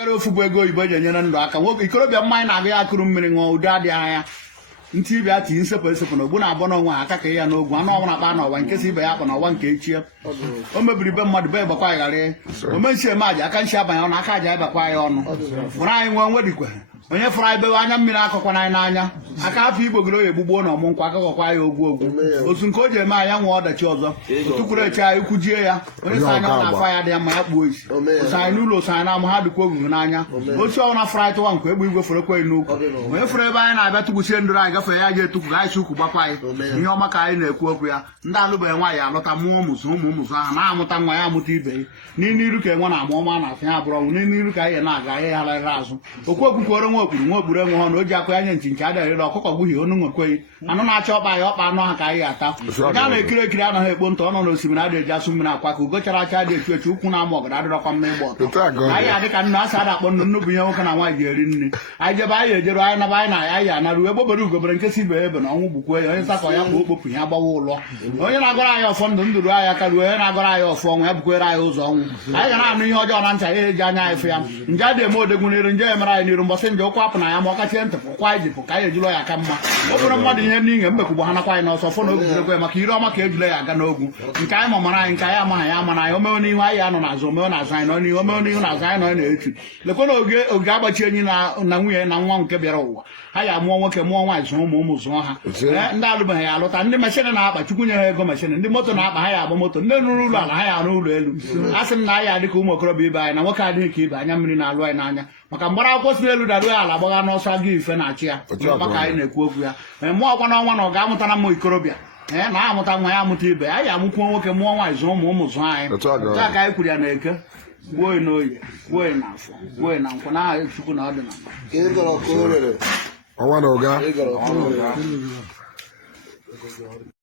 Gara ofu bụ ego oyibo ji enyere ndụ aka nwoke ikorobịa mmanya na-agụ ya akụrụ mmiri ṅụọ ụdị adịghị anya ntị ibe ya tinye nsepụ esepụ na ogbu na-abụ n'ọnwa aka ka ya n'ogwu anụ ọnwụ na-akpa n'ọwa nke si ibe ya akpa n'ọwa nke echie o mebiri be mmadụ be gbakwa ya ghara omenchi eme aja aka nchi abanye ọnụ aka aja ịbakwa ya ọnụ fụrụ anyị nwee onwe dịkwa onye fụrụ anyị bewe anya mmiri akọkwana anyị n'anya aka afọ igbogoro oyi egbugbo na ọmụ nkwa akakọkwa ya ogwu otu nke o ji eme anya nwee ọdachi ọzọ otukwuru eche anyị kwujie ya onye sa anya ọ na-afọ ya dị ya ma ya kpuo isi osa anyị n'ụlọ osa anyị na-amụ ha dịkwa ogugu n'anya ochi ọnwụ na fụrụ anyị tụwa nkwa egbe igwe fụrụ ekweghị n'ukwu onye fụrụ ebe anyị na-abịa tụgbuchie ndụrụ anyị gafee ya ji etukwu anyị si ukwu gbakwa anyị ihe ọma ka anyị na-ekwu okwu ya ndị alụbeghị nwaanyị alụta mụọ ụmụzụ ụmụzụ ahụ na-amụta nwa ya amụta ibe ya n'ime iru ka enwe na-amụ ọma na-afụ ya abụrụ ọnwụ n'ime iru ka anyị na-aga anyị gharịrị azụ okwu okwukwere nwa okpuru enwe ọnụ o ji akụ anya nchi nke adịghịrị ọkụkọ gbuhie onu nwekweghị anụ na-acha ọkpa ya ọkpa anụ ha ka anyị ata nke a na-ekiri ekiri anaghị ekpo ntọ ọnụ na osimiri adịghị eji asụ mmiri akwa ka ugo chara acha dị echu echu ụkwụ na-ama ọgara adịrọkwa mma ịgba ọtọ anyị adị ka nna asị ada akpọ nnu bụ ihe nwoke na nwaanyị ji eri nri anyị jebe anyị ejeru anyị naba anyị na anyị anarụ egbobere ugobere nkesị ibe ebe na ọnwụ bukwe ya onye nsakọ ya kpọ okpopụ ya gbawa ụlọ onye na-agọrọ anyị ọfọ ndụ ndụrụ anyị aka ruo onye na-agọrọ anyị ọfọ ọnwụ ya bukwere anyị ụzọ ọnwụ anyị ga na-anụ ihe ọjọọ na ntị anyị eji anya anyị fụ ya nje adị eme odegwu n'iru nje emere anyị n'iru mbọsị nje ụkwụ apụ na ya ma ọ kachie ntị pụkwa anyị jipụ ka anyị ejulọ ya aka mma ọ bụrụ mmadụ ihe n'ihe mmekwugbo ha nakwa anyị n'ọsọ fọ na ogwuregwe maka ire ọma ka ejule ya aga n'ogwu nke anyị mamara anyị nke anyị amaghị ya amara anyị omeo n'ihu anyị anọ n'azụ omeo n'azụ anyị nọ n'ihu omeo n'ihu n'azụ anyị nọ na-echu lekwe na oge agbachi enyi na nwunye na nwa nke bịara ụwa ha ya amụọ nwoke mụọ nwaanyị zụọ ụmụ zụọ ha ndị alụbeghị ya alụta ndị mechin na-akpa chukwu nye ha ego mechin ndị moto na-akpa ha ya agba moto ndị rụrụ ụlọ ala ha ya arụ ụlọ elu a sị m na anyị adịka ụmụ okorobịa ibe anyị na nwoke adịghị ka ibe anya mmiri na-alụ anyị n'anya maka mgbara akwụkwọ si n'elu daruo ya ala gbagha n'ọsọ aga ife na-achị ya maka anyị na-ekwu okwu ya mụọ ọkwa n'ọnwa na ọ ga-amụtara m ikorobịa na-amụta nwa ya amụta ibe anyị amụkwuo nwoke mụọ nwaanyị zụọ ụmụ zụọ anyị taa ka anyị kwuru ya na eke gbuo n'oyi gbuo na afọ gbuo na nkwụ na aha chukwu na ọ dị na